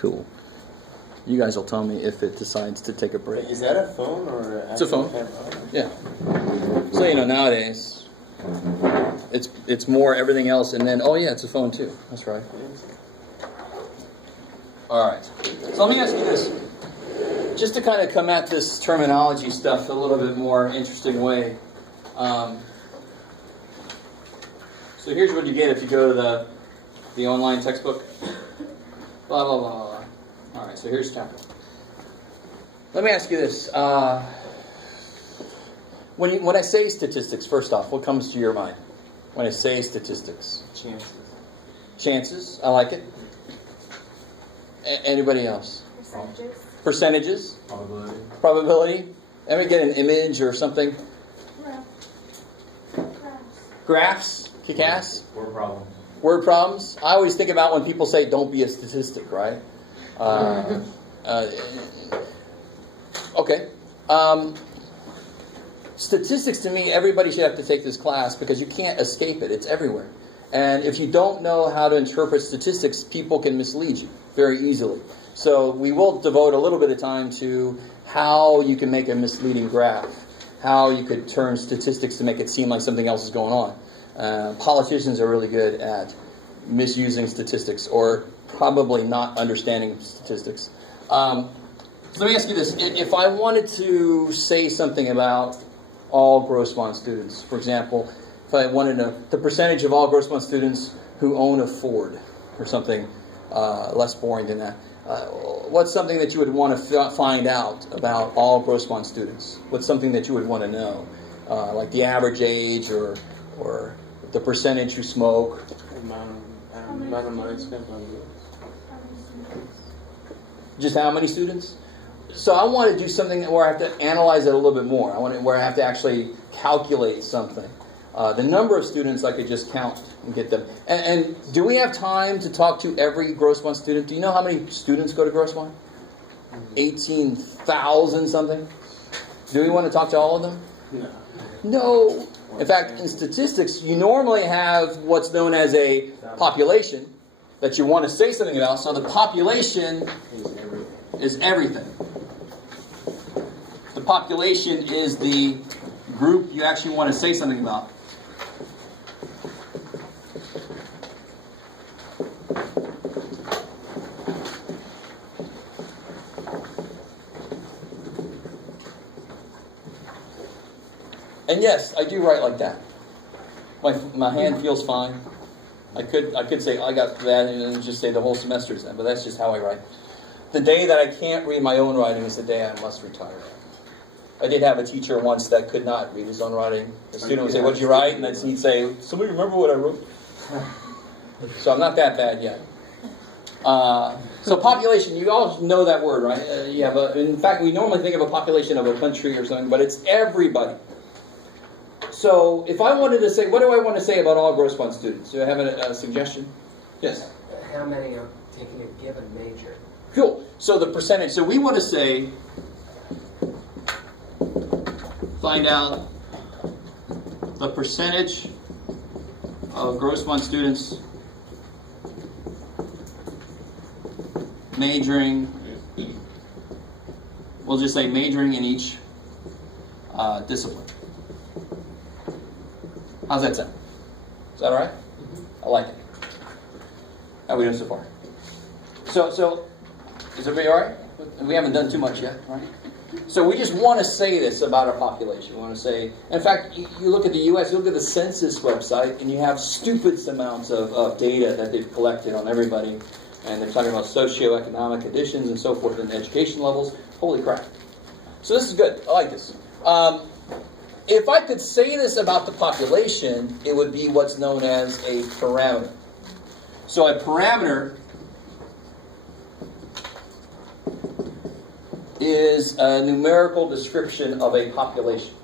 cool. You guys will tell me if it decides to take a break. Is that a phone or it's a phone? Yeah. So you know nowadays, it's more everything else, and then oh yeah, it's a phone too. That's right. All right. So let me ask you this, just to kind of come at this terminology stuff a little bit more interesting way. So here's what you get if you go to the online textbook. Blah blah blah blah. All right. So here's chapter. Let me ask you this. When I say statistics, first off, what comes to your mind when I say statistics? Chances. Chances. I like it. Anybody else? Percentages. Percentages. Probability. Probability. Let me get an image or something. Graphs. Kick-ass. Word problems. Word problems. I always think about when people say, don't be a statistic, right? Okay. Statistics, to me, everybody should have to take this class because you can't escape it. It's everywhere. And if you don't know how to interpret statistics, people can mislead you very easily. So we will devote a little bit of time to how you can make a misleading graph, how you could turn statistics to make it seem like something else is going on. Politicians are really good at misusing statistics or probably not understanding statistics. So let me ask you this. If I wanted to say something about all Grossman students, for example, if I wanted to know the percentage of all Grossman students who own a Ford or something less boring than that, what's something that you would want to find out about all Grossman students? What's something that you would want to know? Like the average age or the percentage who smoke? Amount of money spent on this. Just how many students? So I want to do something where I have to analyze it a little bit more. Where I have to actually calculate something. The number of students I could just count and get them. And do we have time to talk to every Grossman student? Do you know how many students go to Grossman? 18,000 something? Do we want to talk to all of them? No. In fact, in statistics, you normally have what's known as a population that you want to say something about. So the population is everything. The population is the group you actually want to say something about. And yes, I do write like that. My hand feels fine. I could say I got that and then just say the whole semester's then, but that's just how I write. The day that I can't read my own writing is the day I must retire. I did have a teacher once that could not read his own writing. The student would say, "What'd you write?" And then he'd say, "Somebody remember what I wrote?" So I'm not that bad yet. So population, you all know that word, right? In fact, we normally think of a population of a country or something, but it's everybody. So if I wanted to say, what do I want to say about all Grossman students? Do I have a suggestion? Yes? How many are taking a given major? Cool. So the percentage. So we want to say, find out the percentage of Grossman students majoring, we'll just say majoring in each discipline. How's that sound? Is that all right? I like it. How are we doing so far? So is everybody all right? We haven't done too much yet, right? So we just want to say this about our population. We want to say, in fact, you look at the U.S., you look at the census website, and you have stupid amounts of data that they've collected on everybody. And they're talking about socioeconomic conditions and so forth and education levels. Holy crap. So this is good. I like this. If I could say this about the population, it would be what's known as a parameter. So a parameter is a numerical description of a population.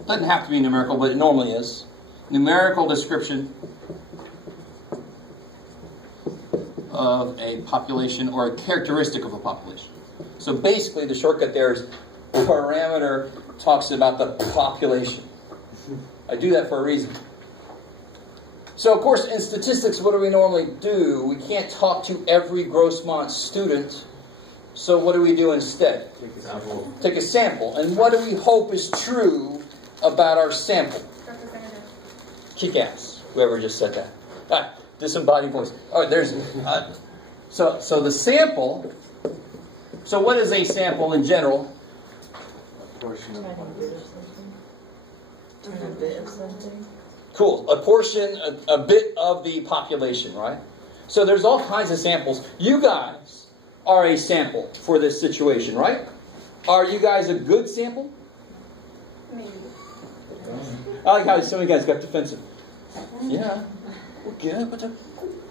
It doesn't have to be numerical, but it normally is. Numerical description of a population or a characteristic of a population. So basically the shortcut there is parameter talks about the population. I do that for a reason. So, of course, in statistics, what do we normally do? We can't talk to every Grossmont student. So what do we do instead? Take a sample. Take a sample. And what do we hope is true about our sample? Representative. Kick ass. Whoever just said that. Ah, disembodied voice. All right, there's... So the sample... So what is a sample in general? A portion of A bit of something. Cool. A portion, a bit of the population, right? So there's all kinds of samples. You guys are a sample for this situation, right? Are you guys a good sample? Maybe. I like how some of you guys got defensive. Yeah. We're good. But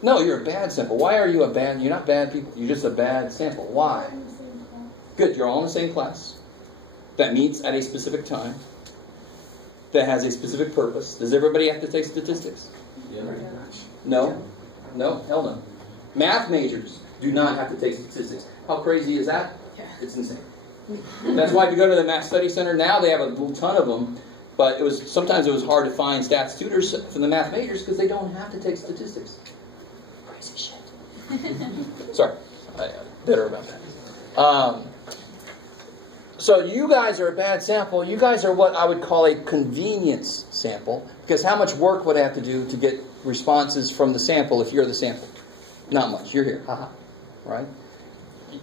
no, you're a bad sample. Why are you a bad? You're not bad people. You're just a bad sample. Why? Good. You're all in the same class. That meets at a specific time. That has a specific purpose. Does everybody have to take statistics? Yeah. No? No? Hell no. Math majors do not have to take statistics. How crazy is that? It's insane. That's why if you go to the Math Study Center, now they have a ton of them, but sometimes it was hard to find stats tutors for the math majors because they don't have to take statistics. Crazy shit. Sorry. I'm bitter about that. So you guys are a bad sample. You guys are what I would call a convenience sample. Because how much work would I have to do to get responses from the sample if you're the sample? Not much. You're here. Haha. Right?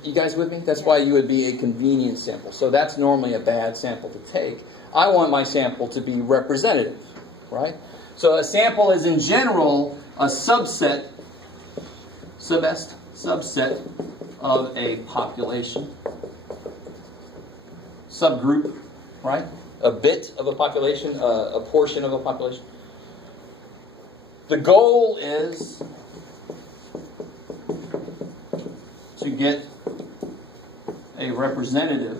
You guys with me? That's why you would be a convenience sample. So that's normally a bad sample to take. I want my sample to be representative. Right? So a sample is in general a subset of a population. Subgroup, right? A bit of a population, a portion of a population. The goal is to get a representative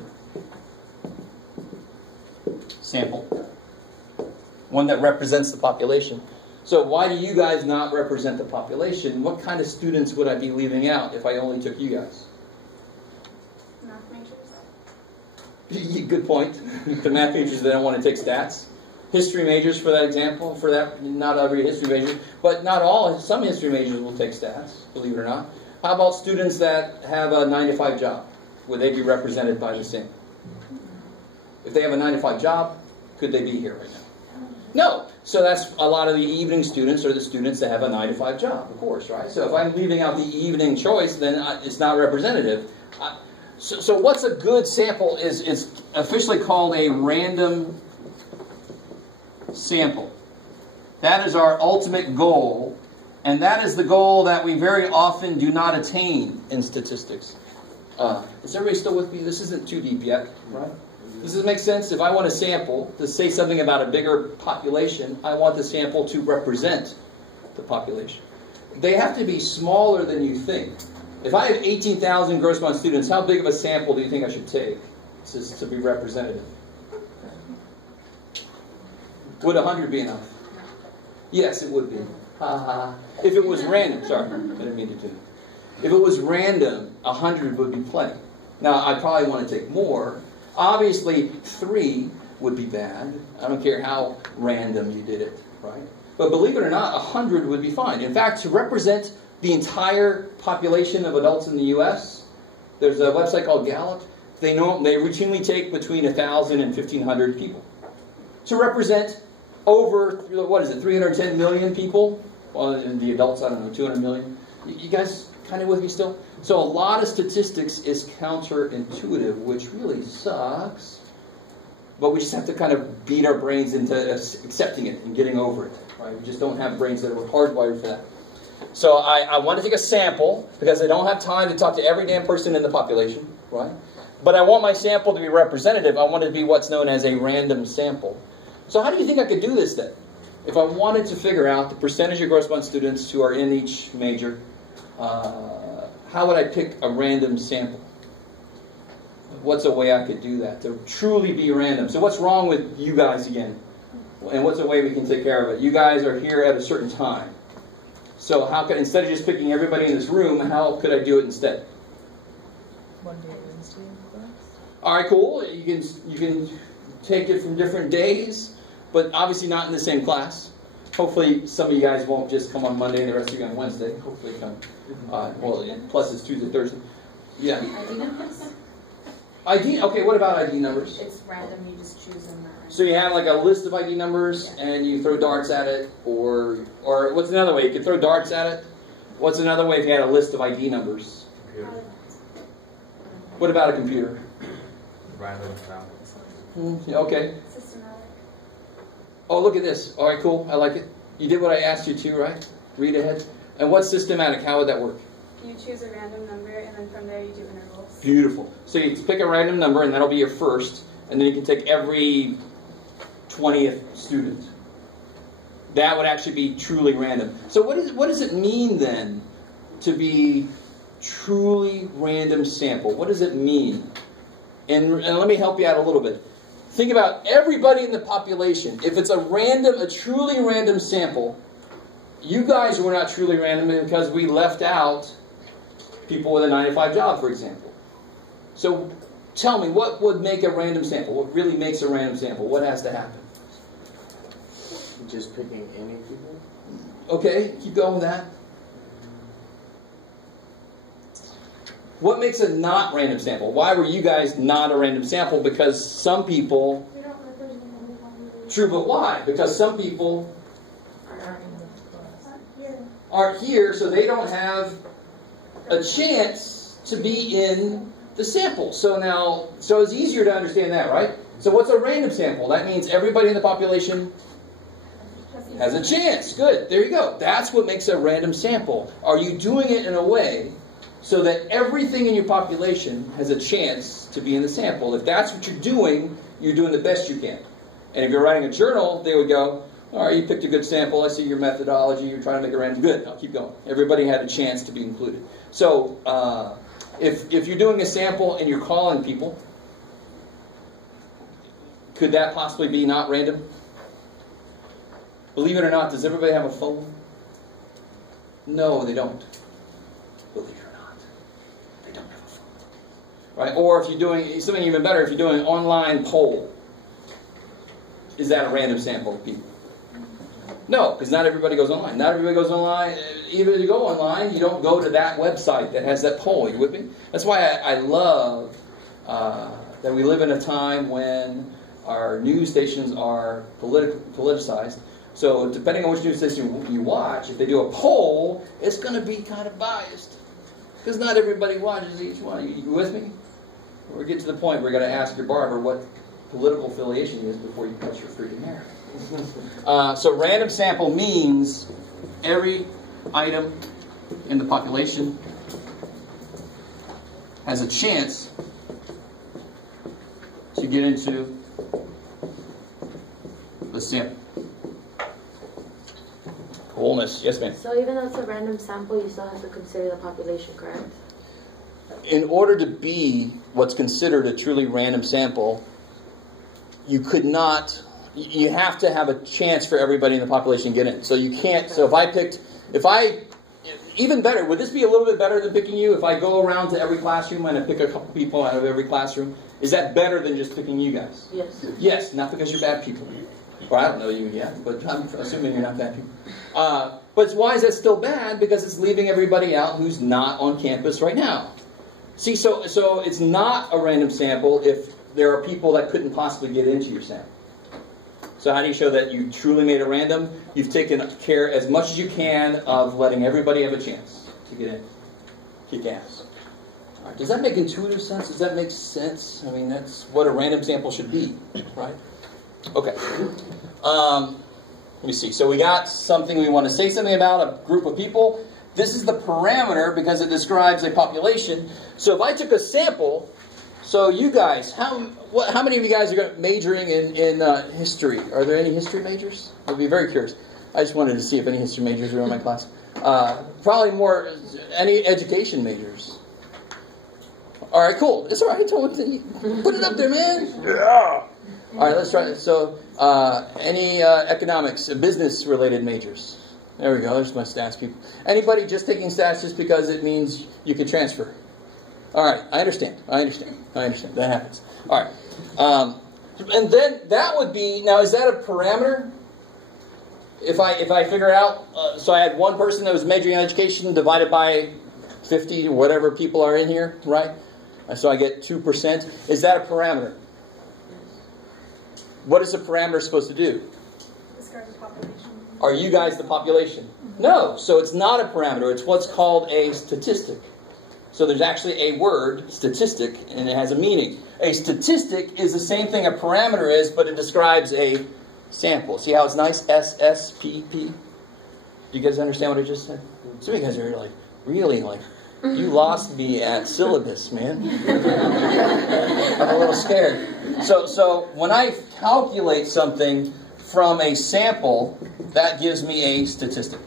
sample, one that represents the population. So why do you guys not represent the population? What kind of students would I be leaving out if I only took you guys? Good point. The math majors, they don't want to take stats. History majors, for that example, for that, not every history major, but not all. Some history majors will take stats, believe it or not. How about students that have a 9-to-5 job? Would they be represented by the same? If they have a 9-to-5 job, could they be here right now? No. So that's a lot of the evening students are the students that have a 9-to-5 job, of course, right? So if I'm leaving out the evening choice, then it's not representative. So what's a good sample is officially called a random sample. That is our ultimate goal, and that is the goal that we very often do not attain in statistics. Is everybody still with me? This isn't too deep yet, right? Does this make sense? If I want a sample to say something about a bigger population, I want the sample to represent the population. They have to be smaller than you think. If I have 18,000 Grossmont students, how big of a sample do you think I should take to be representative? Would 100 be enough? Yes, it would be. If it was random, sorry, I didn't mean to do that. If it was random, 100 would be plenty. Now, I probably want to take more. Obviously, 3 would be bad. I don't care how random you did it, right? But believe it or not, 100 would be fine. In fact, to represent the entire population of adults in the U.S., there's a website called Gallup. They routinely take between 1,000 and 1,500 people to represent over, 310 million people? Well, in the adults, I don't know, 200 million. You guys kind of with me still? So a lot of statistics is counterintuitive, which really sucks. But we just have to kind of beat our brains into accepting it and getting over it. Right? We just don't have brains that are hardwired for that. So I want to take a sample because I don't have time to talk to every damn person in the population, right? But I want my sample to be representative. I want it to be what's known as a random sample. So how do you think I could do this then? If I wanted to figure out the percentage of Grossmont students who are in each major, how would I pick a random sample? What's a way I could do that to truly be random? So what's wrong with you guys again? And what's a way we can take care of it? You guys are here at a certain time. So how could, instead of just picking everybody in this room, how could I do it instead? One day Wednesday in class. All right, cool. You can take it from different days, but obviously not in the same class. Hopefully some of you guys won't just come on Monday and the rest of you on Wednesday. Hopefully come. Plus it's Tuesday, Thursday. Yeah. ID numbers? ID, okay, what about ID numbers? It's random, you just choose them. So you have like a list of ID numbers and you throw darts at it, or what's another way? You could throw darts at it. What's another way if you had a list of ID numbers? Computer. What about a computer? Random sample. Okay. Systematic. Oh, look at this. All right, cool. I like it. You did what I asked you to, right? Read ahead. And what's systematic? How would that work? You choose a random number, and then from there you do intervals. Beautiful. So you pick a random number, and that'll be your first, and then you can take every 20th student. That would actually be truly random. So what does it mean then to be truly random sample? What does it mean? And let me help you out a little bit. Think about everybody in the population. If it's a truly random sample, you guys were not truly random because we left out people with a 9-to-5 job, for example. So tell me, what would make a random sample? What really makes a random sample? What has to happen? Just picking any people? Okay, keep going with that. What makes a not random sample? Why were you guys not a random sample? Because some people... We don't represent the population. True, but why? Because some people aren't here, so they don't have a chance to be in the sample. So it's easier to understand that, right? So what's a random sample? That means everybody in the population has a chance. Good. There you go. That's what makes a random sample. Are you doing it in a way so that everything in your population has a chance to be in the sample? If that's what you're doing the best you can. And if you're writing a journal, they would go, all right, you picked a good sample. I see your methodology. You're trying to make it random. Good. I'll keep going. Everybody had a chance to be included. So if you're doing a sample and you're calling people, could that possibly be not random? Believe it or not, does everybody have a phone? No, they don't. Believe it or not, they don't have a phone. Right? Or if you're doing something even better, if you're doing an online poll, is that a random sample of people? No, because not everybody goes online. Not everybody goes online. Even if you go online, you don't go to that website that has that poll. You with me? That's why I love that we live in a time when our news stations are politicized. So depending on which news station you watch, if they do a poll, it's going to be kind of biased. Because not everybody watches each one. You with me? We get to the point where we're going to ask your barber what political affiliation is before you cut your freaking hair. So random sample means every item in the population has a chance to get into the sample. Coolness. Yes, ma'am. So even though it's a random sample, you still have to consider the population, correct? In order to be what's considered a truly random sample, you have to have a chance for everybody in the population to get in. So you can't, so even better, would this be a little bit better than picking you? If I go around to every classroom and I pick a couple people out of every classroom, is that better than just picking you guys? Yes. Yes, not because you're bad people. Well, I don't know you yet, but I'm assuming you're not bad people. But why is that still bad? Because it's leaving everybody out who's not on campus right now. See, so it's not a random sample if there are people that couldn't possibly get into your sample. So how do you show that you truly made it random? You've taken care as much as you can of letting everybody have a chance to get in. Kick ass. All right, does that make intuitive sense? Does that make sense? I mean, that's what a random sample should be, right? Okay. Let me see. So we got something we want to say something about, a group of people. This is the parameter because it describes a population. So if I took a sample, so you guys, how many of you guys are majoring in history? Are there any history majors? I'd be very curious. I just wanted to see if any history majors are in my class. Probably more, any education majors. All right, cool. It's all right. Put it up there, man. Yeah. All right, let's try it. So, any economics, business-related majors? There we go. There's my stats people. Anybody just taking stats just because it means you can transfer? All right, I understand. That happens. All right. And then that would be, now is that a parameter? if I figure out, so I had one person that was majoring in education divided by 50, whatever people are in here, right? And so I get 2%. Is that a parameter? What is a parameter supposed to do? Describe the population. Are you guys the population? No. So it's not a parameter. It's what's called a statistic. So there's actually a word, statistic, and it has a meaning. A statistic is the same thing a parameter is, but it describes a sample. See how it's nice? SSPP. Do you guys understand what I just said? Some of you guys are like, really like, you lost me at syllabus, man. I'm a little scared. So when I calculate something from a sample, that gives me a statistic.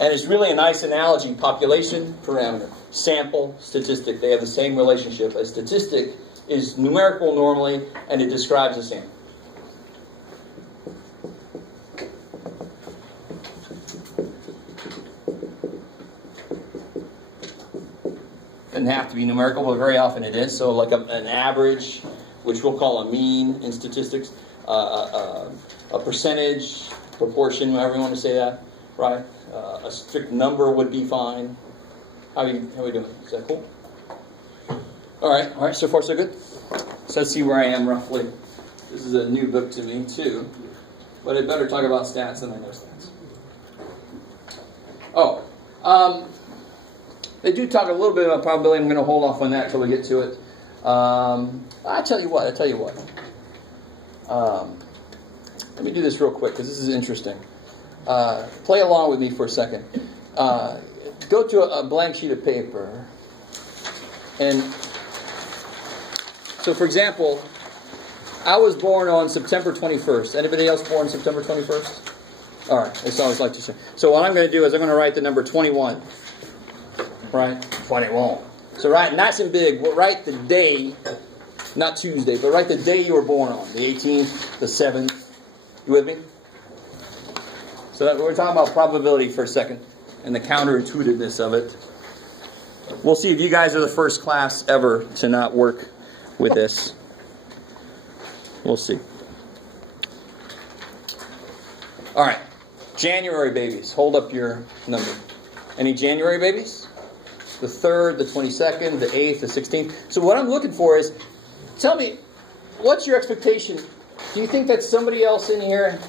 And it's really a nice analogy. Population, parameter. Sample, statistic. They have the same relationship. A statistic is numerical normally, and it describes a sample. Doesn't have to be numerical, but very often it is. So like an average, which we'll call a mean in statistics, a percentage, proportion, however you want to say that, right? A strict number would be fine. How are we doing? Is that cool? All right, so far so good? So let's see where I am roughly. This is a new book to me too, but I better talk about stats than I know stats. They do talk a little bit about probability. I'm going to hold off on that until we get to it. I tell you what. Let me do this real quick because this is interesting. Play along with me for a second. Go to a blank sheet of paper. And so, for example, I was born on September 21st. Anybody else born September 21st? All right. That's all I always like to say. So what I'm going to do is I'm going to write the number 21. Right? 21. So write nice and big. We'll write the day, not Tuesday, but write the day you were born on. The 18th, the 7th. You with me? So we're talking about probability for a second and the counterintuitiveness of it. We'll see if you guys are the first class ever to not work with this. We'll see. All right. January babies. Hold up your number. Any January babies? The 3rd, the 22nd, the 8th, the 16th. So what I'm looking for is, tell me, what's your expectation? Do you think that somebody else in here,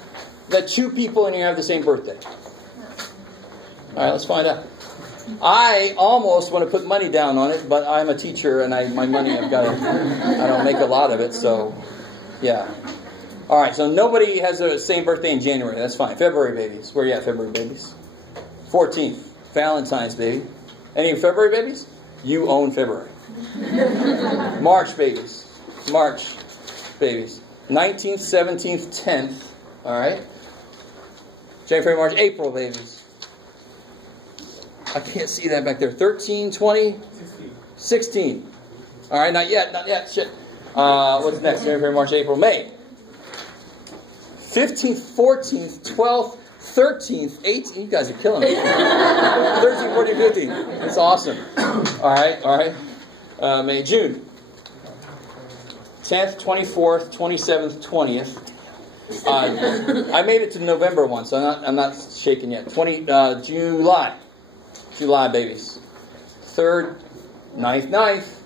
that 2 people in here have the same birthday? All right, let's find out. I almost want to put money down on it, but I'm a teacher and my money, I don't make a lot of it, so yeah. All right, so nobody has the same birthday in January. That's fine. February babies. Where are you at, February babies? 14th, Valentine's Day. Any February babies? You own February. March babies. March babies. 19th, 17th, 10th. All right. January, March, April babies. I can't see that back there. 13, 20, 16. All right, not yet. Shit. What's next? January, March, April, May. 15th, 14th, 12th, 13th, 18th. You guys are killing me. 13th, 14th, 15th. That's awesome. All right. May, June. 10th, 24th, 27th, 20th. I made it to November once, so I'm not shaking yet. July. July babies. 3rd, 9th. 9th.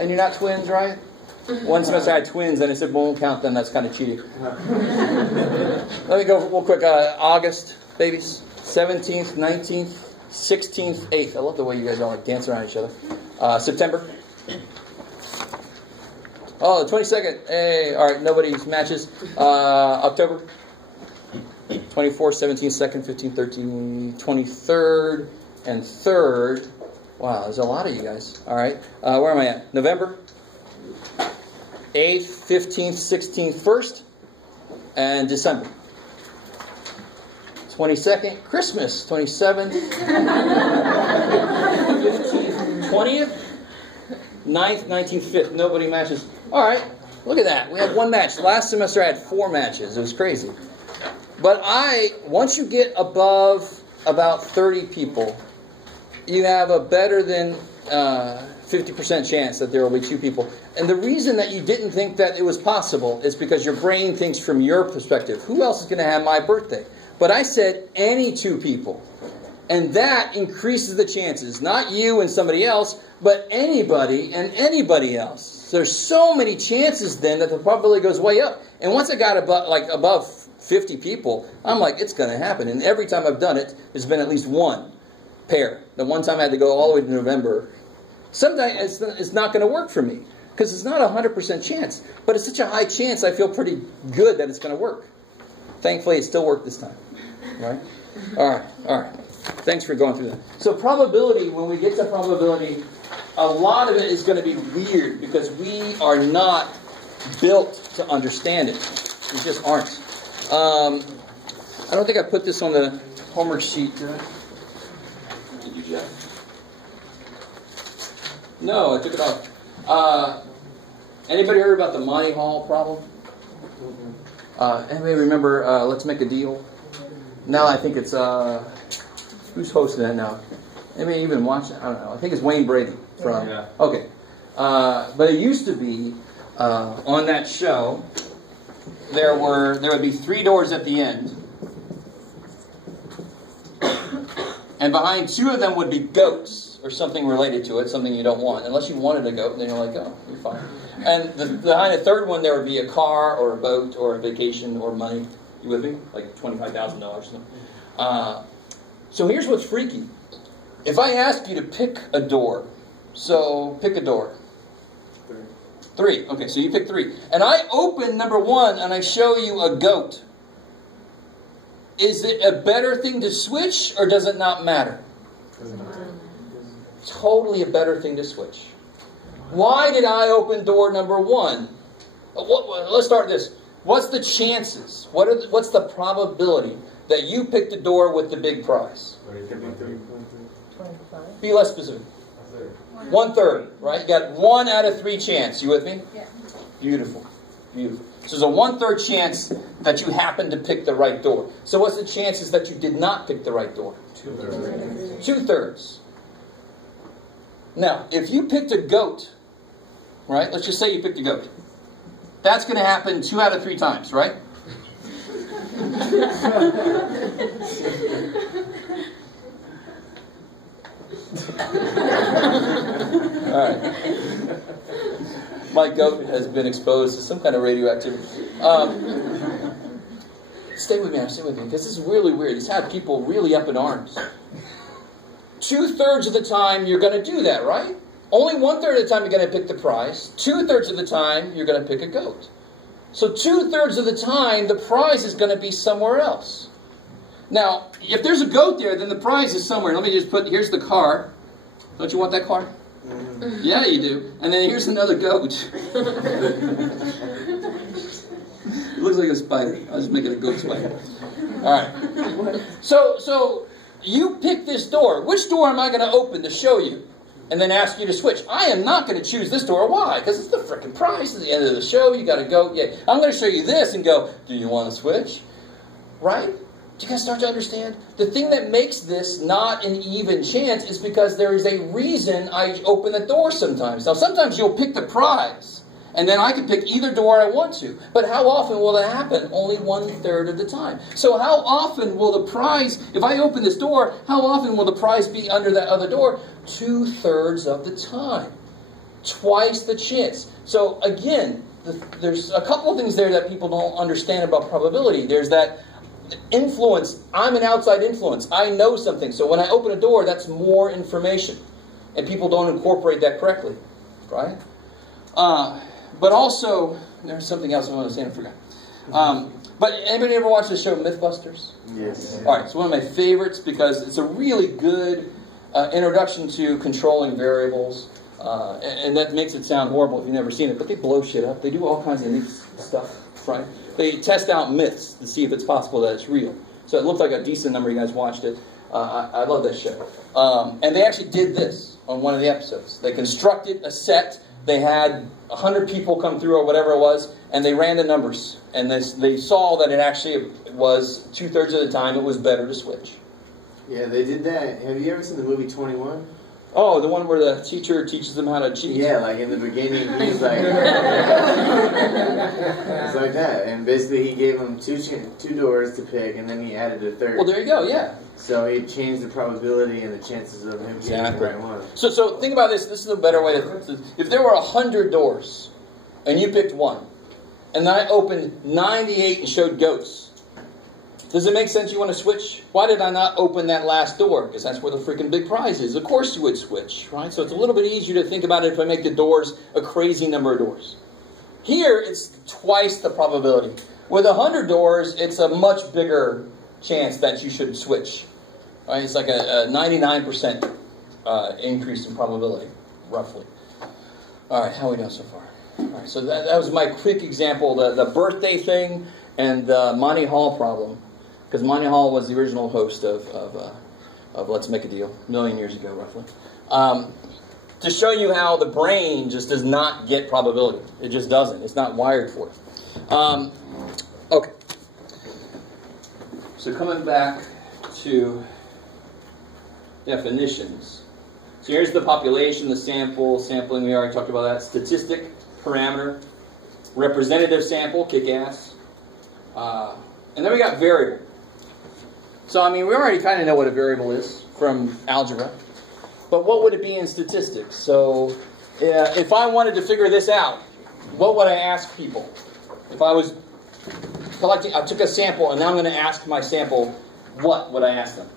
And you're not twins, right? One semester I had twins, and I said, well, won't count them. That's kind of cheating. Let me go real quick. August, babies. 17th, 19th, 16th, 8th. I love the way you guys all like dance around each other. September. Oh, the 22nd. Hey, all right, nobody matches. October. 24th, 17th, 2nd, 15th, 13th, 23rd, and 3rd. Wow, there's a lot of you guys. All right. Where am I at? November. 8th, 15th, 16th, 1st, and December. 22nd, Christmas, 27th, 15th, 20th, 9th, 19th, 5th. Nobody matches. All right, look at that. We have one match. Last semester I had 4 matches. It was crazy. But once you get above about 30 people, you have a better than 50% chance that there will be two people. And the reason that you didn't think that it was possible is because your brain thinks from your perspective, who else is going to have my birthday? But I said any two people. And that increases the chances. Not you and somebody else, but anybody and anybody else. So there's so many chances then that the probability goes way up. And once I got above 50 people, I'm like, it's going to happen. And every time I've done it, there's been at least one pair. The one time I had to go all the way to November. Sometimes it's not going to work for me because it's not a 100% chance. But it's such a high chance, I feel pretty good that it's going to work. Thankfully, it still worked this time. Right? All right. Thanks for going through that. So probability, when we get to probability, a lot of it is going to be weird because we are not built to understand it. We just aren't. I don't think I put this on the homework sheet, did I? Did you, Jeff? No, I took it off. Anybody heard about the Monty Hall problem? Anybody remember Let's Make a Deal? Now I think it's... who's hosting that now? Anybody even watch it? I don't know. I think it's Wayne Brady from... Yeah. Okay. But it used to be, on that show, there would be 3 doors at the end. And behind 2 of them would be goats, or something related to it, something you don't want. Unless you wanted a goat, then you're like, oh, you're fine. And behind the 3rd one, there would be a car, or a boat, or a vacation, or money. You with me? Like $25,000 or something. So here's what's freaky. If I ask you to pick a door, so pick a door. 3. Okay, so you pick 3. And I open number 1 and I show you a goat. Is it a better thing to switch or does it not matter? Totally a better thing to switch. Why did I open door number 1? Let's start this. What's the chances? What's the probability that you picked a door with the big prize? 25. Be less specific. 1/3, right? You got 1 out of 3 chance. You with me? Yeah. Beautiful. Beautiful. So there's a 1/3 chance that you happen to pick the right door. So what's the chances that you did not pick the right door? 2/3. 2/3. Now, if you picked a goat, right? Let's just say you picked a goat. That's going to happen 2 out of 3 times, right? Alright. My goat has been exposed to some kind of radioactivity. Stay with me, because this is really weird. It's had people really up in arms. 2/3 of the time you're going to do that, right? Only 1/3 of the time you're going to pick the prize. 2/3 of the time you're going to pick a goat. So 2/3 of the time the prize is going to be somewhere else. Now, if there's a goat there, then the prize is somewhere. Let me just put, here's the car. Don't you want that car? Yeah, you do. And then here's another goat. It looks like a spider. I was making a goat spider. All right. So you pick this door. Which door am I going to open to show you? And then ask you to switch. I am not going to choose this door. Why? Because it's the frickin' prize at the end of the show. You got to go. Yeah. I'm going to show you this and go, do you want to switch? Right? Do you guys start to understand? The thing that makes this not an even chance is because there is a reason I open the door sometimes. Now, sometimes you'll pick the prize, and then I can pick either door I want to. But how often will that happen? Only 1/3 of the time. So how often will the prize, if I open this door, how often will the prize be under that other door? 2/3 of the time. Twice the chance. So again, there's a couple of things there that people don't understand about probability. There's that influence. I'm an outside influence. I know something. So when I open a door, that's more information. And people don't incorporate that correctly. Right? But also, there's something else I want to say and I forgot. But anybody ever watch the show Mythbusters? Yes. Alright, it's one of my favorites because it's a really good introduction to controlling variables. And that makes it sound horrible if you've never seen it. But they blow shit up. They do all kinds of neat stuff. Right? They test out myths to see if it's possible that it's real. So it looked like a decent number of you guys watched it. I love that show. And they actually did this on one of the episodes. They constructed a set. They had 100 people come through or whatever it was, and they ran the numbers. And they saw that it actually was 2/3 of the time it was better to switch. Yeah, they did that. Have you ever seen the movie 21? Oh, the one where the teacher teaches them how to cheat? Yeah, like in the beginning, he's like, it's like that. And basically, he gave him two doors to pick, and then he added a third. Well, there you go, yeah. So he changed the probability and the chances of him getting the right one. So think about this. This is a better way to... If there were 100 doors, and you picked one, and then I opened 98 and showed goats, does it make sense you want to switch? Why did I not open that last door? Because that's where the freaking big prize is. Of course you would switch, right? So it's a little bit easier to think about it if I make the doors a crazy number of doors. Here, it's twice the probability. With 100 doors, it's a much bigger chance that you should switch. Right? It's like a 99% increase in probability, roughly. All right, how are we doing so far? All right, so that was my quick example, the birthday thing and the Monty Hall problem. Because Monty Hall was the original host of Let's Make a Deal, a million years ago, roughly. To show you how the brain just does not get probability. It just doesn't. It's not wired for it. Okay. So coming back to definitions. So here's the population, the sample, sampling, we already talked about that. Statistic, parameter. Representative sample, kick-ass. And then we got variable. So, I mean, we already kind of know what a variable is from algebra. But what would it be in statistics? So, if I wanted to figure this out, what would I ask people? If I was collecting, I took a sample, and now I'm going to ask my sample, what would I ask them?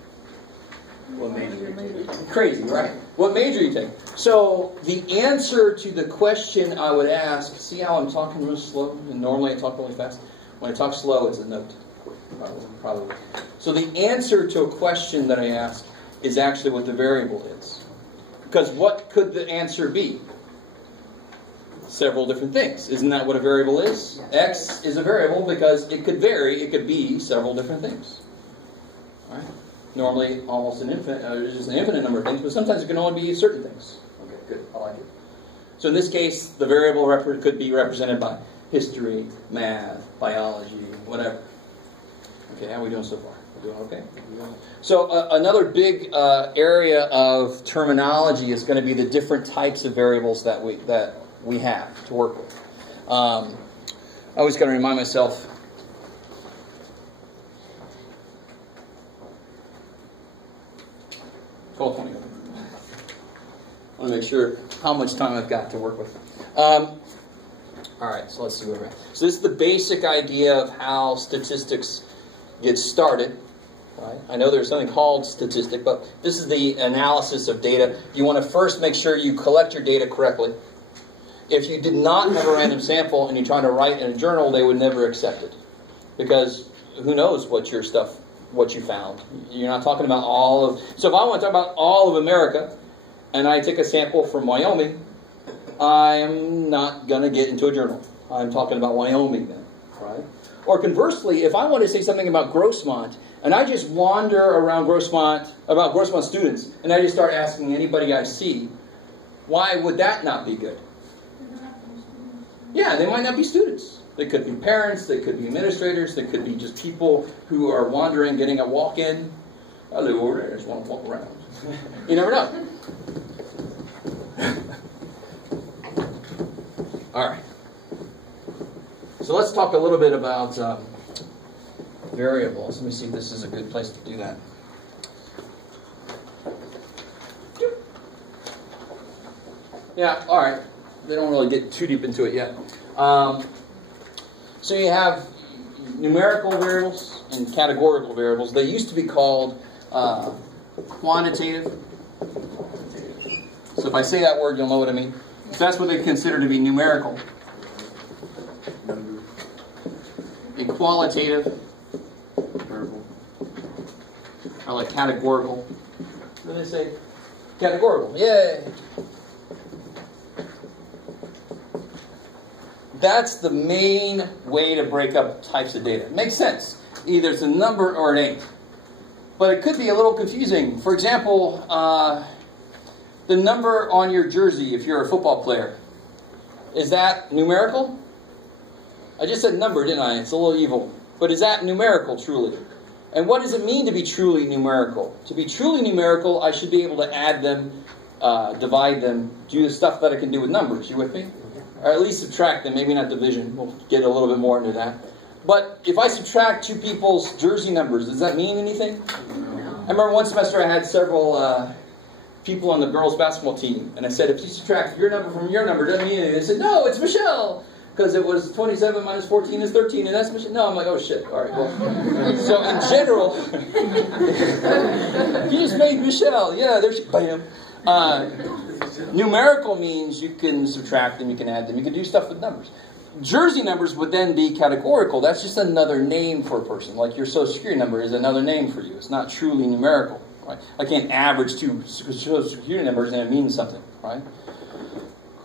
What major you take? Crazy, right? What major you take? So, the answer to the question I would ask, see how I'm talking real slow? And normally I talk really fast. When I talk slow, it's a note. Probably. So the answer to a question that I ask is actually what the variable is. Because what could the answer be? Several different things. Isn't that what a variable is? X is a variable because it could vary. It could be several different things. All right? Normally, almost an infinite, just an infinite number of things, but sometimes it can only be certain things. Okay, good. I like it. So in this case, the variable could be represented by history, math, biology, whatever. Okay, how are we doing so far? We're doing okay? So another big area of terminology is going to be the different types of variables that we have to work with. I always got to remind myself. I want to make sure how much time I've got to work with. All right, so let's see where we're at. So this is the basic idea of how statistics get started. Right? I know there's something called statistic, but this is the analysis of data. You want to first make sure you collect your data correctly. If you did not have a random sample and you're trying to write in a journal, they would never accept it. Because who knows what you found. You're not talking about all of... So if I want to talk about all of America, and I take a sample from Wyoming, I'm not going to get into a journal. I'm talking about Wyoming then, right? Or conversely, if I want to say something about Grossmont, and I just wander around Grossmont, about Grossmont students, and I just start asking anybody I see, why would that not be good? Yeah, they might not be students. They could be parents, they could be administrators, they could be just people who are wandering, getting a walk-in. Hello, I just want to walk around. You never know. All right. So let's talk a little bit about variables. Let me see if this is a good place to do that. Yeah, all right. They don't really get too deep into it yet. So you have numerical variables and categorical variables. They used to be called quantitative. So if I say that word, you'll know what I mean. So that's what they consider to be numerical. And qualitative, or like categorical. What do they say? Categorical. Yay! That's the main way to break up types of data. It makes sense. Either it's a number or it ain't. But it could be a little confusing. For example, the number on your jersey, if you're a football player, is that numerical? I just said number, didn't I? It's a little evil. But is that numerical, truly? And what does it mean to be truly numerical? To be truly numerical, I should be able to add them divide them, do the stuff that I can do with numbers. You with me? Or at least subtract them, maybe not division. We'll get a little bit more into that. But if I subtract two people's jersey numbers, does that mean anything? I remember one semester I had several people on the girls' basketball team, and I said, if you subtract your number from your number, it doesn't mean anything. They said, no, it's Michelle, because it was 27 minus 14 is 13, and that's Michelle. No, I'm like, oh shit, all right, well. So in general, you just made Michelle. Yeah, there's, bam. Numerical means you can subtract them, you can add them, you can do stuff with numbers. Jersey numbers would then be categorical. That's just another name for a person. Like your Social Security number is another name for you. It's not truly numerical. Right? I can't average two Social Security numbers and it means something. Right?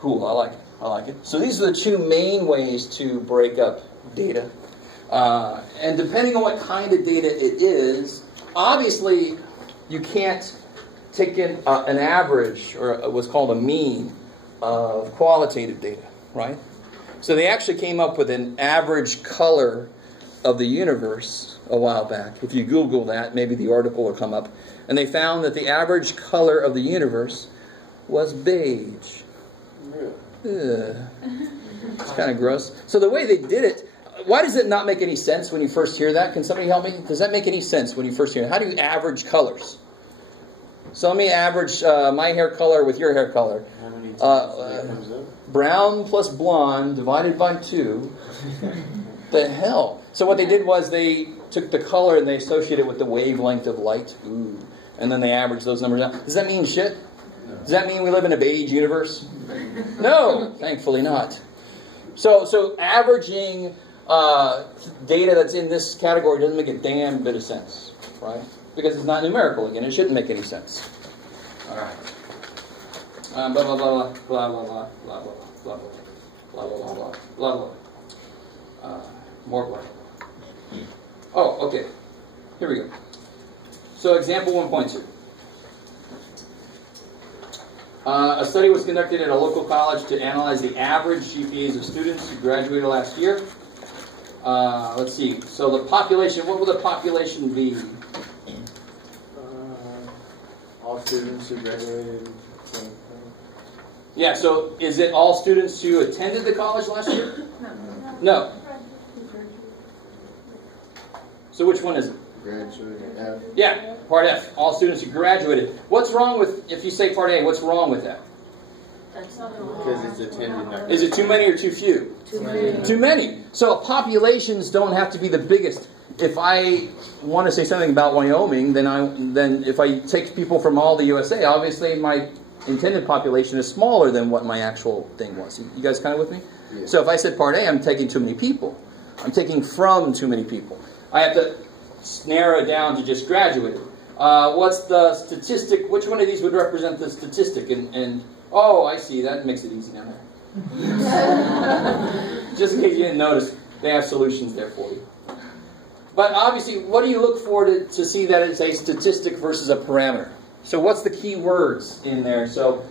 Cool. I like it. I like it. So these are the two main ways to break up data. And depending on what kind of data it is, obviously you can't take in an average or what's called a mean of qualitative data. Right? So they actually came up with an average color of the universe a while back. If you Google that, maybe the article will come up. And they found that the average color of the universe was beige. Ugh. It's kind of gross. So the way they did it, why does it not make any sense when you first hear that? Can somebody help me? Does that make any sense when you first hear it? How do you average colors? So let me average my hair color with your hair color. How many times comes up? Brown plus blonde divided by 2. The hell? So what they did was they took the color and they associated it with the wavelength of light. Ooh. And then they averaged those numbers out. Does that mean shit? No. Does that mean we live in a beige universe? No, thankfully not. So averaging data that's in this category doesn't make a damn bit of sense, right? Because it's not numerical again. It shouldn't make any sense. All right. Blah blah blah blah blah blah blah blah blah blah blah blah blah blah blah. More blah. Oh, okay. Here we go. So example 1.2. A study was conducted at a local college to analyze the average GPAs of students who graduated last year. Let's see. So the population. What will the population be? All students who graduated. Yeah, so is it all students who attended the college last year? No. So which one is it? Graduated F. Yeah, part F. All students who graduated. What's wrong with, if you say part A, what's wrong with that? Because it's attended. Is it too many or too few? Too many. Too many. So populations don't have to be the biggest. If I want to say something about Wyoming, then if I take people from all the USA, obviously my intended population is smaller than what my actual thing was. You guys kind of with me? Yeah. So if I said part A, I'm taking too many people. I'm taking from too many people. I have to narrow it down to just graduated. What's the statistic? Which one of these would represent the statistic? And oh, I see. That makes it easy down there. Just in case you didn't notice, they have solutions there for you. But obviously, what do you look for to see that it's a statistic versus a parameter? So what's the key words in there? So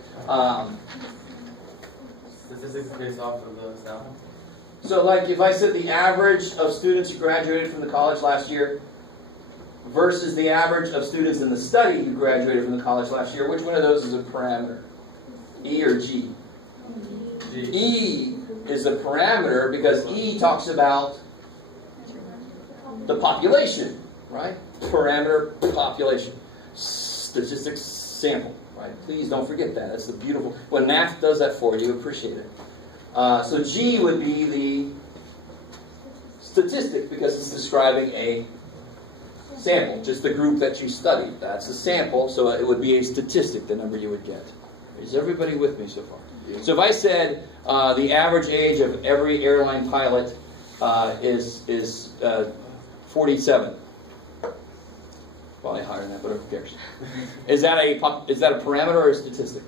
Statistics based off of the sample. So like if I said the average of students who graduated from the college last year versus the average of students in the study who graduated from the college last year, which one of those is a parameter? E or G? G. E is a parameter because E talks about the population, right? Parameter, population. Statistics, sample, right? Please don't forget that. That's the beautiful. When math does that for you, appreciate it. So G would be the statistic because it's describing a sample, just the group that you studied. That's a sample, so it would be a statistic, the number you would get. Is everybody with me so far? Yeah. So if I said the average age of every airline pilot is 47. Probably higher than that, but who cares? Is that a parameter or a statistic?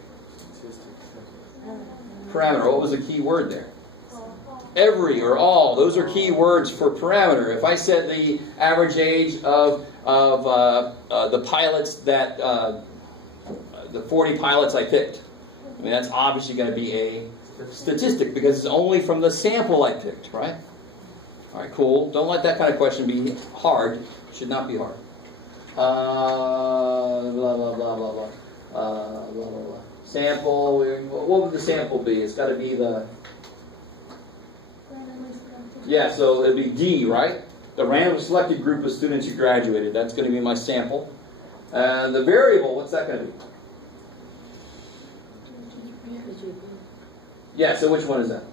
Parameter. What was the key word there? Every or all. Those are key words for parameter. If I said the average age of the pilots that the 40 pilots I picked, I mean that's obviously going to be a statistic because it's only from the sample I picked, right? All right, cool. Don't let that kind of question be hard. It should not be hard. Blah blah blah blah blah. Blah blah blah. Sample, what would the sample be? It's got to be the, yeah, so it'd be D, right? The random selected group of students who graduated. That's going to be my sample. And the variable, what's that going to be? Yeah, so which one is that?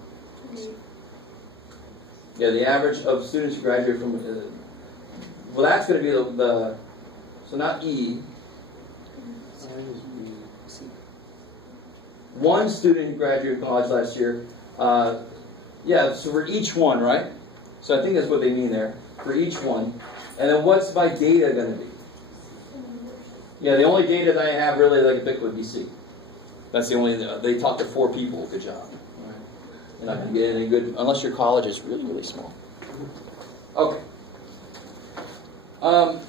Yeah, the average of students who graduate from, well, that's going to be the so not E. One student who graduated from college last year. Yeah, so for each one, right? So I think that's what they mean there. For each one. And then what's my data going to be? Yeah, the only data that I have really that I can pick would be C. That's the only, they talked to 4 people. Good job. You're not going to get any good, unless your college is really, really small. Okay. Let's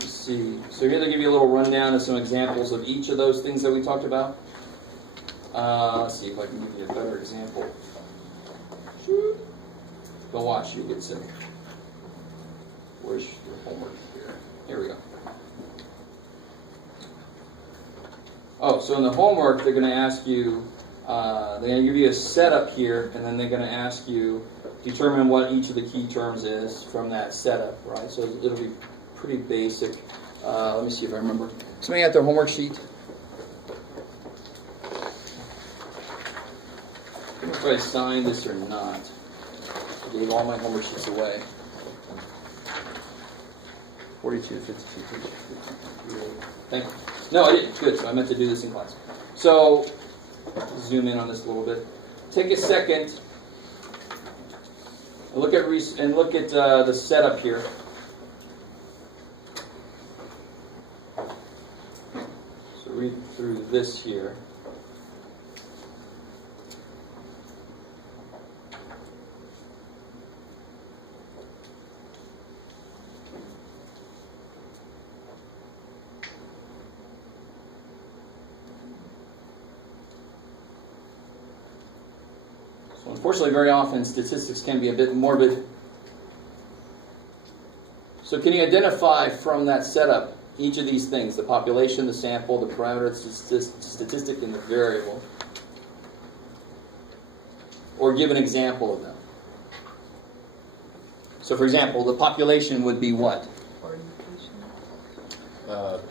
see. So here they give you a little rundown of some examples of each of those things that we talked about. Let's see if I can give you a better example. Go watch, you get sick. Where's your homework here? Here we go. Oh, so in the homework, they're going to ask you, they're going to give you a setup here, and then they're going to ask you, determine what each of the key terms is from that setup, right? So it'll be pretty basic. Let me see if I remember. Somebody got their homework sheet? I don't know if I signed this or not. I gave all my homework sheets away. 42, 52, 53. Thank you. No, I didn't. Good. So I meant to do this in class. So zoom in on this a little bit. Take a second and look at the setup here. So read through this here. Unfortunately, very often statistics can be a bit morbid. So can you identify from that setup each of these things, the population, the sample, the parameter, the statistic, and the variable? Or give an example of them. So for example, the population would be what?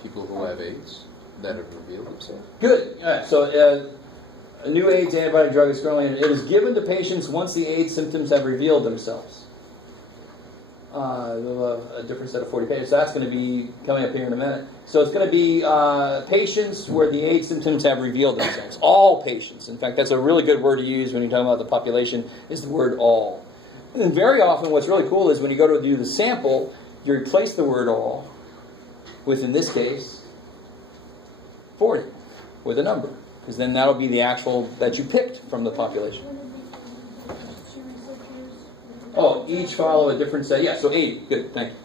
People who have AIDS that have revealed themselves. Good. All right. So a new AIDS antibiotic drug is currently, it is given to patients once the AIDS symptoms have revealed themselves. A different set of 40 patients. So that's going to be coming up here in a minute. So it's going to be patients where the AIDS symptoms have revealed themselves. All patients. In fact, that's a really good word to use when you're talking about the population, is the word all. And very often what's really cool is when you go to do the sample, you replace the word all with, in this case, 40 with a number. Because then that'll be the actual that you picked from the population. Oh, each follow a different set. Yeah, so 80. Good, thank you.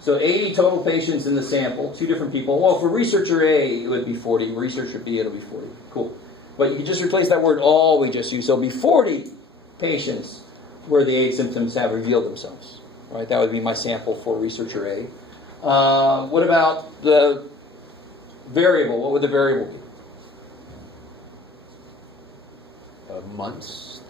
So 80 total patients in the sample, 2 different people. Well, for researcher A, it would be 40. Researcher B, it'll be 40. Cool. But you can just replace that word all we just used. So it'll be 40 patients where the AIDS symptoms have revealed themselves. Right? That would be my sample for researcher A. What about the variable? What would the variable be? Months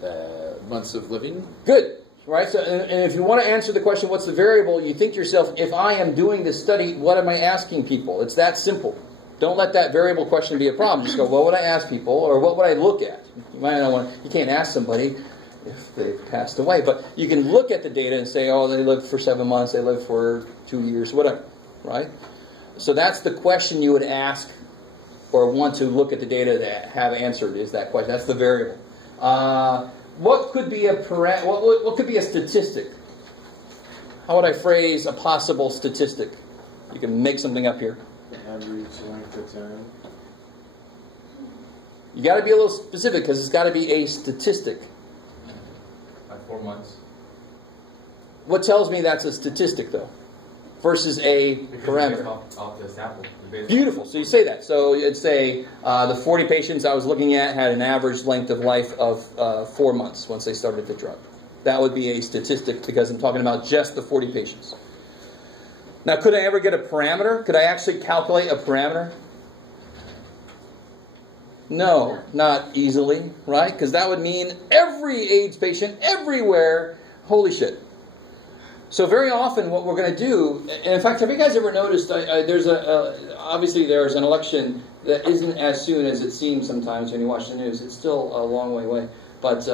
of living. Good, right? So, and if you want to answer the question, what's the variable? You think to yourself, if I am doing this study, what am I asking people? It's that simple. Don't let that variable question be a problem. Just go, what would I ask people, or what would I look at? You might not want to, you can't ask somebody if they've passed away, but you can look at the data and say, oh, they lived for 7 months, they lived for 2 years, whatever, right? So that's the question you would ask, or want to look at the data that have answered, is that question. That's the variable. What could be a what could be a statistic? How would I phrase a possible statistic? You can make something up here. The average length of time. You got to be a little specific because it's got to be a statistic. Like 4 months. What tells me that's a statistic, though, versus a parameter? Off the sample. Beautiful. So you say that. So you'd say the 40 patients I was looking at had an average length of life of 4 months once they started the drug. That would be a statistic because I'm talking about just the 40 patients. Now, could I ever get a parameter? Could I actually calculate a parameter? No, not easily, right? Because that would mean every AIDS patient everywhere. Holy shit. So very often what we're going to do, and in fact, have you guys ever noticed, obviously there's an election that isn't as soon as it seems sometimes when you watch the news. It's still a long way away. But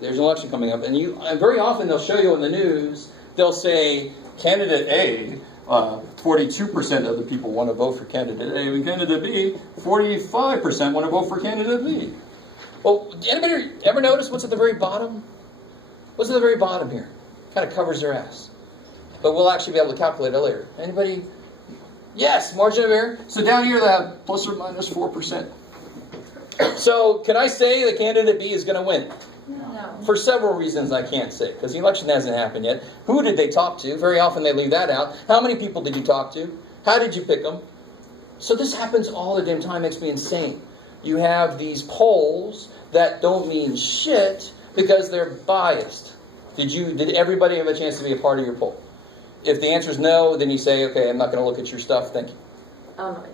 there's an election coming up, and very often they'll show you in the news, they'll say, candidate A, 42% of the people want to vote for candidate A, and candidate B, 45% want to vote for candidate B. Well, anybody ever notice what's at the very bottom? What's at the very bottom here? Kind of covers their ass. But we'll actually be able to calculate it later. Anybody? Yes, margin of error. So down here they have plus or minus 4%. So can I say that candidate B is going to win? No. For several reasons I can't say, because the election hasn't happened yet. Who did they talk to? Very often they leave that out. How many people did you talk to? How did you pick them? So this happens all the damn time. It makes me insane. You have these polls that don't mean shit because they're biased. Did everybody have a chance to be a part of your poll? If the answer is no, then you say, okay, I'm not going to look at your stuff. Thank you. Oh,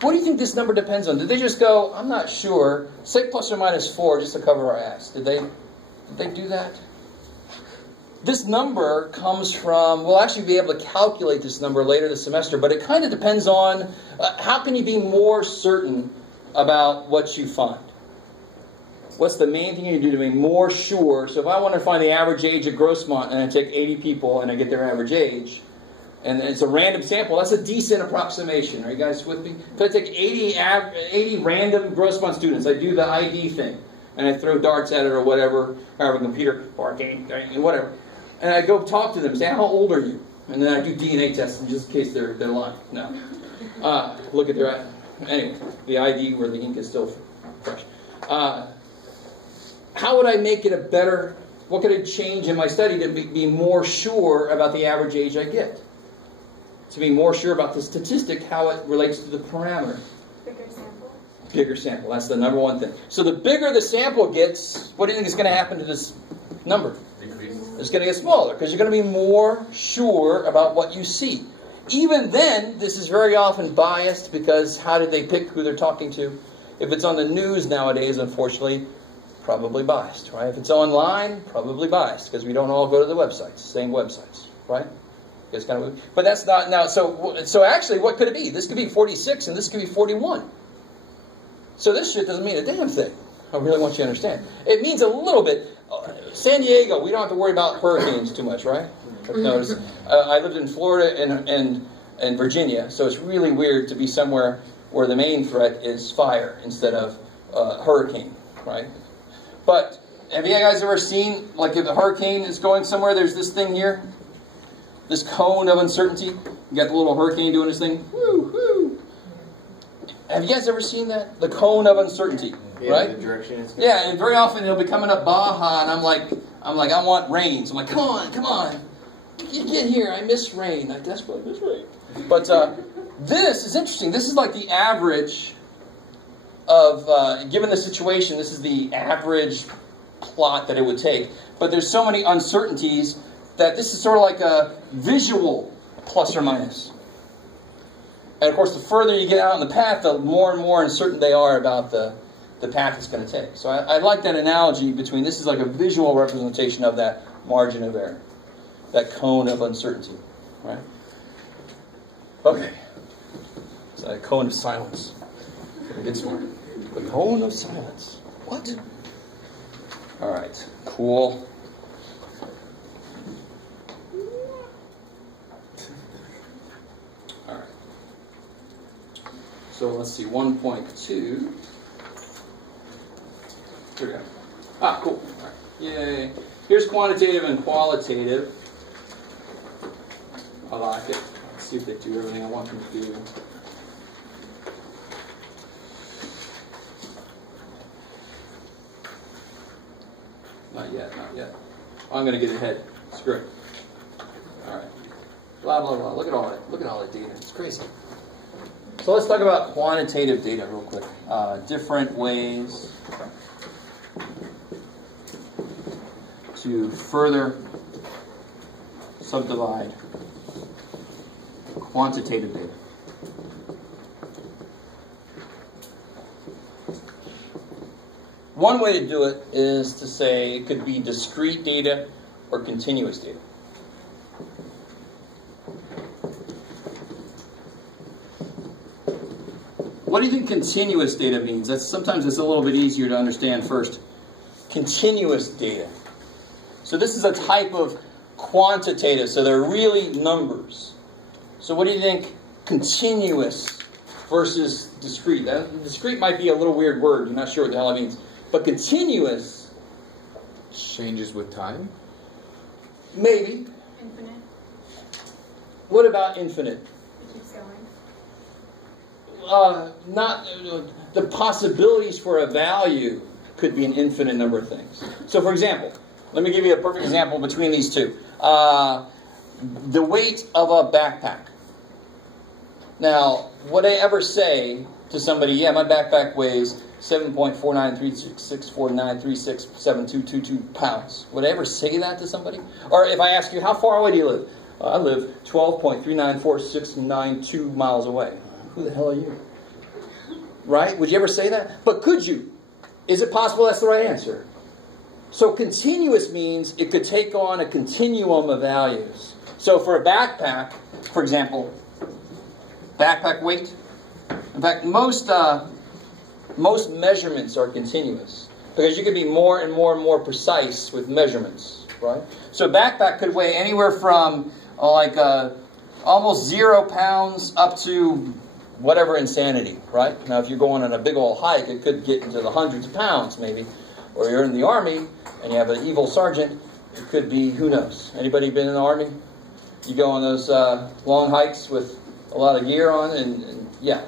What do you think this number depends on? Did they just go, I'm not sure, say plus or minus 4 just to cover our ass? Did they do that? This number comes from, we'll actually be able to calculate this number later this semester, but it kind of depends on how can you be more certain about what you find? What's the main thing you do to be more sure? So if I want to find the average age at Grossmont and I take 80 people and I get their average age, and it's a random sample, that's a decent approximation. Are you guys with me? If I take 80 random Grossmont students, I do the ID thing, and I throw darts at it or whatever, or have a computer, barking, whatever. And I go talk to them, say, how old are you? And then I do DNA testing just in case they're lying. No. Look at their, anyway, the ID where the ink is still fresh. How would I make it a better, what could I change in my study to be more sure about the average age I get? To be more sure about the statistic, how it relates to the parameter. Bigger sample. Bigger sample, that's the number one thing. So the bigger the sample gets, what do you think is going to happen to this number? Decrease. It's going to get smaller, because you're going to be more sure about what you see. Even then, this is very often biased, because how did they pick who they're talking to? If it's on the news nowadays, unfortunately, probably biased, right? If it's online, probably biased, because we don't all go to the websites, same websites, right? It's kind of, but that's not now. So actually, what could it be? This could be 46, and this could be 41. So this shit doesn't mean a damn thing. I really want you to understand. It means a little bit. San Diego, we don't have to worry about hurricanes too much, right? Notice, I lived in Florida and Virginia, so it's really weird to be somewhere where the main threat is fire instead of hurricane, right? But have you guys ever seen, like if a hurricane is going somewhere, there's this thing here, this cone of uncertainty. You got the little hurricane doing this thing. Woo, woo. Have you guys ever seen that? The cone of uncertainty, right? The direction it's going. Yeah, and very often it'll be coming up Baja, and I'm like, I want rain. So I'm like, come on, get here. I miss rain. I desperately miss rain. But this is interesting. This is like the average of, given the situation, this is the average plot that it would take. But there's so many uncertainties that this is sort of like a visual plus or minus. And of course, the further you get out on the path, the more and more uncertain they are about the path it's going to take. So I like that analogy between, this is like a visual representation of that margin of error, that cone of uncertainty, right? Okay. So a cone of silence. Good one. The cone of silence. What? All right. Cool. All right. So let's see. 1.2. Here we go. Ah, cool. All right. Yay. Here's quantitative and qualitative. I like it. Let's see if they do everything I want them to do. Not yet, not yet. I'm going to get ahead. Screw it. All right. Blah, blah, blah. Look at all that. Look at all that data. It's crazy. So let's talk about quantitative data real quick. Different ways to further subdivide quantitative data. One way to do it is to say it could be discrete data or continuous data. What do you think continuous data means? Sometimes it's a little bit easier to understand first. Continuous data. So this is a type of quantitative, so they're really numbers. So what do you think continuous versus discrete? Discrete might be a little weird word. I'm not sure what the hell it means. But continuous... Changes with time? Maybe. Infinite. What about infinite? It keeps going. Not the possibilities for a value could be an infinite number of things. So for example, let me give you a perfect example between these two. The weight of a backpack. Now, would I ever say to somebody, yeah, my backpack weighs 7.493664936722 pounds? Would I ever say that to somebody? Or if I ask you, how far away do you live? I live 12.394692 miles away. Who the hell are you? Right? Would you ever say that? But could you? Is it possible that's the right answer? So continuous means it could take on a continuum of values. So for a backpack, for example, backpack weight. In fact, most measurements are continuous because you can be more and more and more precise with measurements, right? So a backpack could weigh anywhere from almost 0 pounds up to whatever insanity, right? Now, if you're going on a big old hike, it could get into the hundreds of pounds, maybe. Or you're in the Army and you have an evil sergeant, it could be, who knows? Anybody been in the Army? You go on those long hikes with a lot of gear on, and yeah.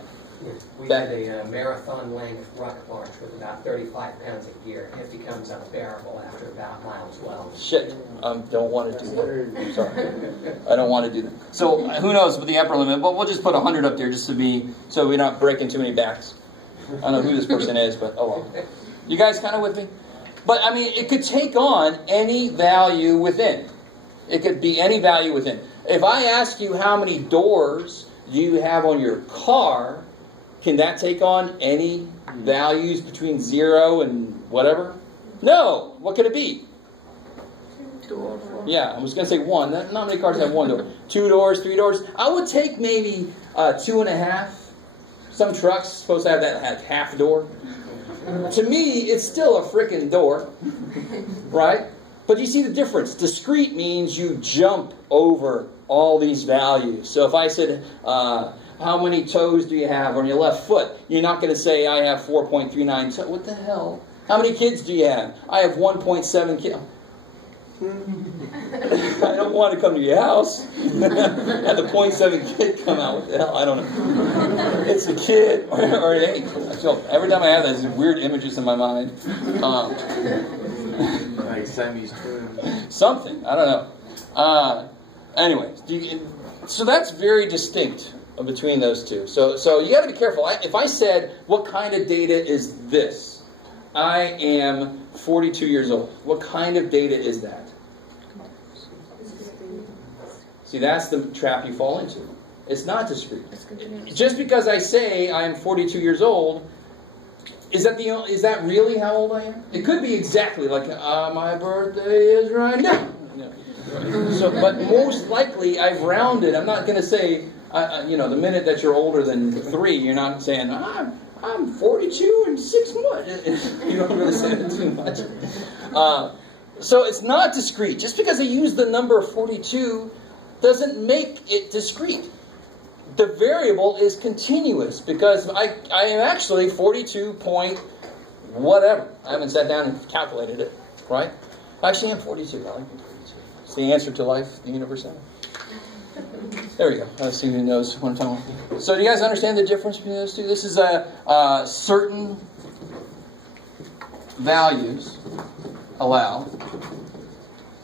We did a marathon length ruck march with about 35 pounds of gear. It becomes unbearable after about mile 12. Shit, don't want to do that. I'm sorry. I don't want to do that. So who knows with the upper limit, but we'll just put 100 up there just to be, so we're not breaking too many backs. I don't know who this person is, but oh well. You guys kind of with me? But I mean, it could take on any value within. It could be any value within. If I ask you how many doors do you have on your car, can that take on any values between 0 and whatever? No. What could it be? 2. Yeah, I was going to say 1. Not many cars have 1 door. 2 doors, 3 doors. I would take maybe 2.5. Some trucks supposed to have that half door. To me, it's still a frickin' door, right? But you see the difference. Discrete means you jump over all these values. So if I said, how many toes do you have on your left foot? You're not going to say, I have 4.39 toes. What the hell? How many kids do you have? I have 1.7 kids. I don't want to come to your house. Have the 0.7 kid come out. What the hell? I don't know. It's a kid. Or it ain't. So every time I have that, there's weird images in my mind. Like Siamese twins. Something. I don't know. Anyways, so that's very distinct between those two. So you got to be careful. If I said, what kind of data is this? I am 42 years old. What kind of data is that? See, that's the trap you fall into. It's not discrete. Just because I say I am 42 years old, is that really how old I am? It could be exactly like my birthday is right now. So, but most likely I've rounded. I'm not going to say, the minute that you're older than 3, you're not saying I'm 42 and 6 months. You don't really say it too much. So it's not discrete. Just because I use the number 42 doesn't make it discrete. The variable is continuous because I am actually 42 point whatever. I haven't sat down and calculated it, right? Actually, I'm 42. I like being 42. It's the answer to life, the universe. There we go. Let's see who knows what I'm talking about. So do you guys understand the difference between those two? This is certain values allow.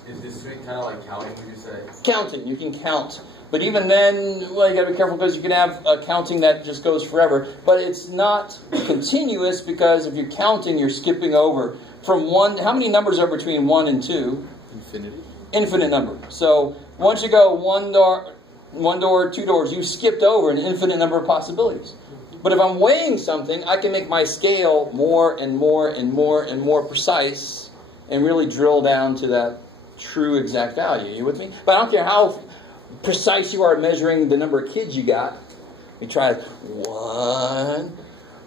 Is this kind of like counting, would you say? Counting. You can count. But even then, well, you got to be careful because you can have counting that just goes forever. But it's not continuous because if you're counting, you're skipping over from 1. How many numbers are between 1 and 2? Infinity. Infinite number. So once you go 1 door, 2 doors, you skipped over an infinite number of possibilities. But if I'm weighing something, I can make my scale more and more and more and more precise and really drill down to that true exact value. You with me? But I don't care how precise you are at measuring the number of kids you got. You try 1,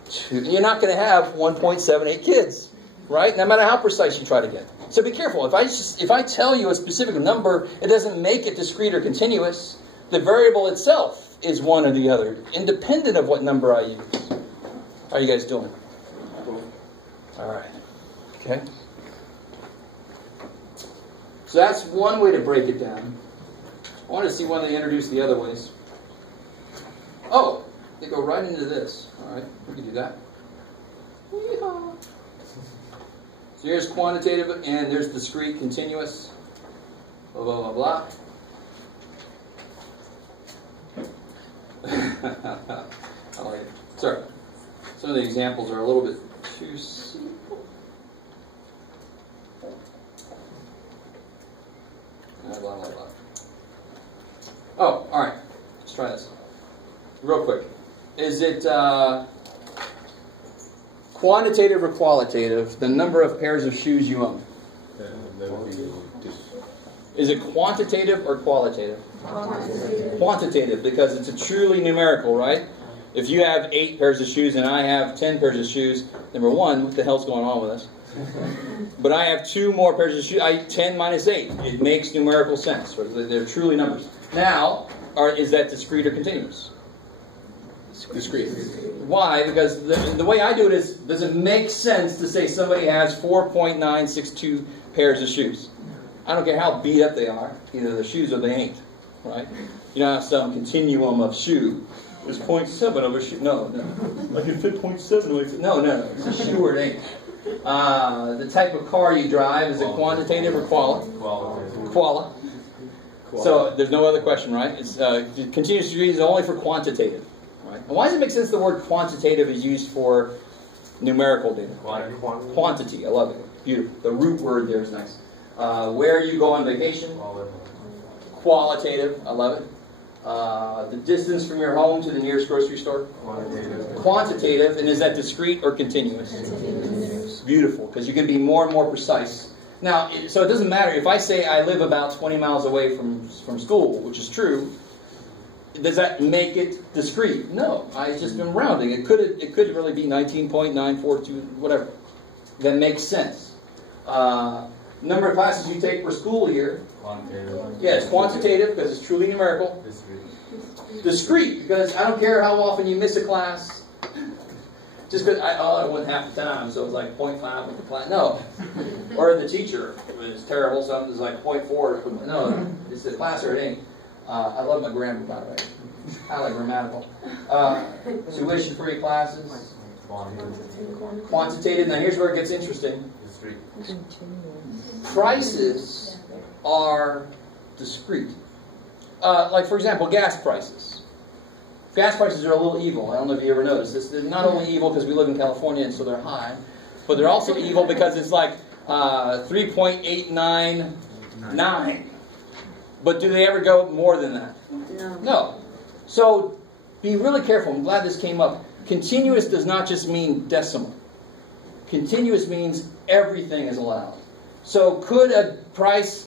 2. You're not going to have 1.78 kids, right? No matter how precise you try to get. So be careful. If I tell you a specific number, it doesn't make it discrete or continuous. The variable itself is one or the other, independent of what number I use. How are you guys doing? All right. Okay. So that's one way to break it down. I want to see when they introduce the other ways. Oh, they go right into this. All right, we can do that. Yeehaw. So here's quantitative, and there's discrete, continuous, blah, blah, blah, blah. I like it. Sorry. Some of the examples are a little bit too simple. Blah, blah, blah, blah. Oh, all right. Let's try this. Real quick. Is it quantitative or qualitative, the number of pairs of shoes you own? That would be Is it quantitative or qualitative? Quantitative, because it's a truly numerical, right? If you have 8 pairs of shoes and I have 10 pairs of shoes, number one, what the hell's going on with us? But I have 2 more pairs of shoes. 10 minus 8. It makes numerical sense. Right? They're truly numbers. Now, is that discrete or continuous? discrete. Why? Because the way I do it is, does it make sense to say somebody has 4.962 pairs of shoes? I don't care how beat up they are. Either the shoes or they ain't. Right? You don't have some continuum of shoe. There's 0.7 over shoe. No. I can fit 0.7 away. No. It's a shoe or it ain't. The type of car you drive, is it quantitative or quala? So there's no other question, right? It's continuous degree is only for quantitative. Right? And why does it make sense the word quantitative is used for numerical data? Quantity. I love it. Beautiful. The root word there is nice. Where you go on vacation? Qualitative. I love it. The distance from your home to the nearest grocery store? Quantitative. And is that discrete or continuous? Continuous. Beautiful, because you can be more and more precise. Now, so it doesn't matter. If I say I live about 20 miles away from school, which is true, does that make it discrete? No. I just been rounding. It could really be 19.942, whatever. That makes sense. Number of classes you take per school year. Quantitative. Yeah, it's quantitative because it's truly numerical. Discrete, because I don't care how often you miss a class. Just because I went half the time, so it was like 0.5 with the class. No. Or the teacher was terrible, so it was like 0.4. No, it's the class or it ain't. I love my grammar, by the way. Highly grammatical. Tuition-free classes. Quantitative. Now here's where it gets interesting. Prices are discrete. Like, for example, gas prices. Gas prices are a little evil. I don't know if you ever noticed this. They're not only evil because we live in California and so they're high, but they're also evil because it's like 3.899. But do they ever go more than that? No. So be really careful. I'm glad this came up. Continuous does not just mean decimal. Continuous means everything is allowed. So could a price